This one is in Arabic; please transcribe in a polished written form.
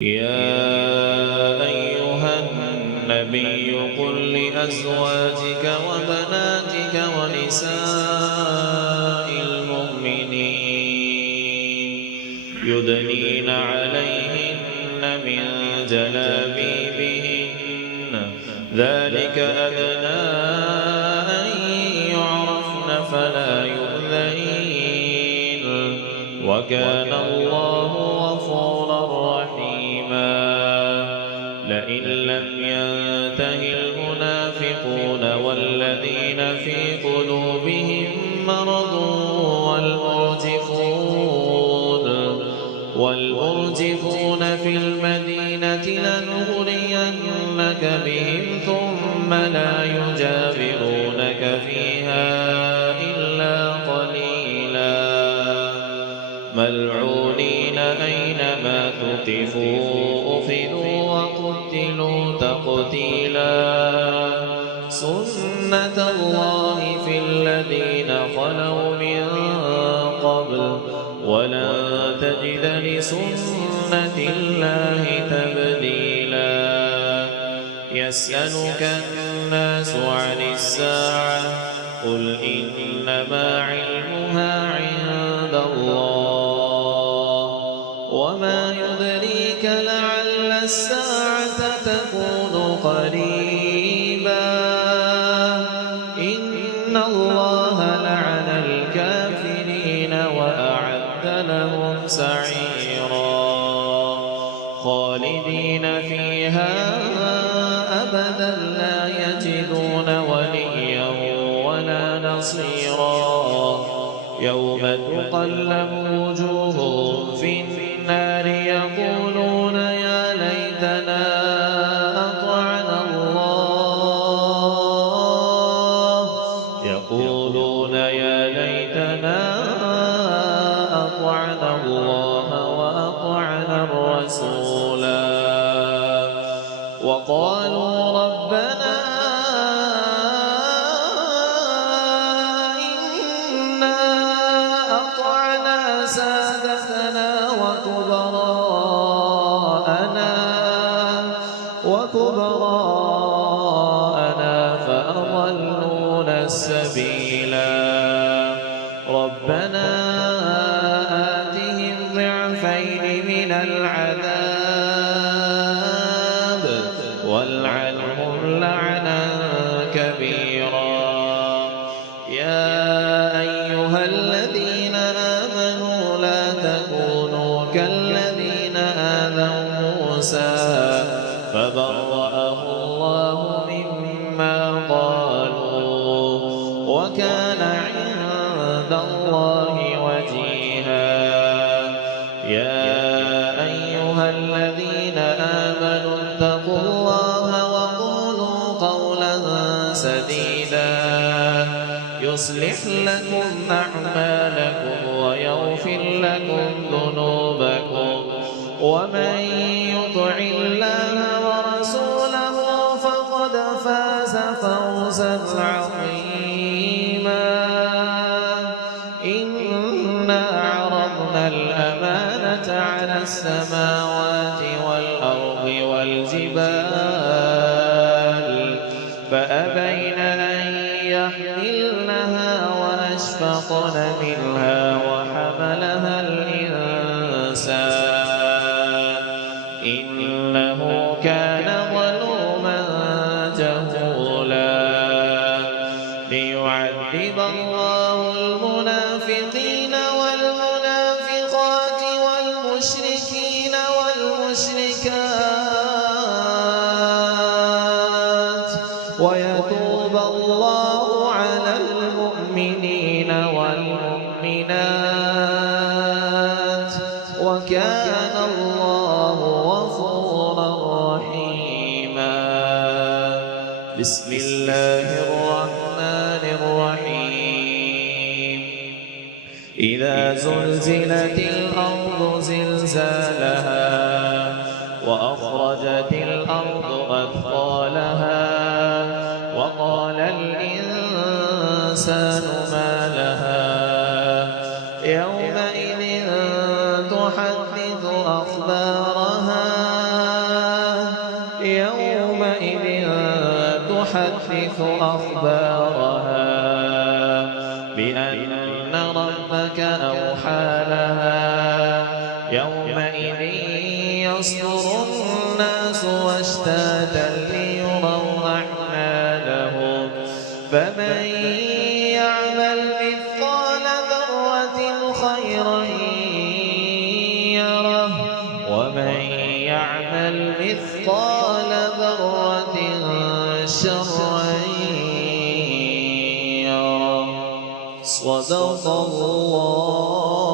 يا أيها النبي قل لأزواجك وبناتك ونساء المؤمنين يدنين عليهن من جلابيبهن ذلك أدنى أن يعرفن فلا يؤذين وكان الله غفورا رحيما. لئن لم ينته المنافقون والذين في قلوبهم مرض والمرجفون في المدينة لنغرينك بهم ثم لا يجاورونك فيها إلا قليلا ملعونين أينما ثقفوا أخذوا وقتلوا تقتيلا سنة الله في الذين خلوا من قبل ولن تجد لسنة الله تبديلا. يسألك الناس عن الساعة قل إنما علمها عند الله وما يدريك لعل الساعة تكون قريبا إن الله لعن الكافرين وأعد لهم سعيرا خالدين فيها أبدا لا يجدون وليا ولا نصيرا يوم تقلب وجوههم في النار يقولون يا ليتنا أطعنا الله وأطعنا الرسولا وقالوا ربنا إنا أطعنا سادتنا وكبراءنا فأضلونا السبيلا ربنا آتهم ضعفين من العذاب والعنهم لعنا كبيرا. يا أيها الذين آمنوا لا تكونوا كالذين آذوا موسى فبرأه الله مما قالوا وكان عند الله وجيها. يا أيها الذين آمنوا اتقوا الله وقولوا قولا سديدا يصلح لكم أعمالكم ويغفر لكم ذنوبكم ومن يطع الله ورسوله فقد فاز فوزا عظيما. إنا عرضنا الأمانة على السماوات والأرض والجبال فأبين أن يحملنها وأشفقن منها وحملها الإنسان إنه كان ظلوما جهولا. ليعذب الله المنافقين والمنافقات والمشركين والمشركات ويتوب الله على المؤمنين والمؤمنات وكان الله غفورا رحيما. بسم الله الرحمن الرحيم. إذا زلزلت الأرض زلزالها وأخرجت الأرض أثقالها وقال الإنسان ما لها يومئذ تحدث أخبارها يومئذ تحدث أخبارها بأن ربك أوحى لها يومئذ يصدر الناس أشتاتا ليروا أعمالهم فمن يعمل مثقال ذرة خيرا يره ومن يعمل مثقال ذرة شرا يره صدق الله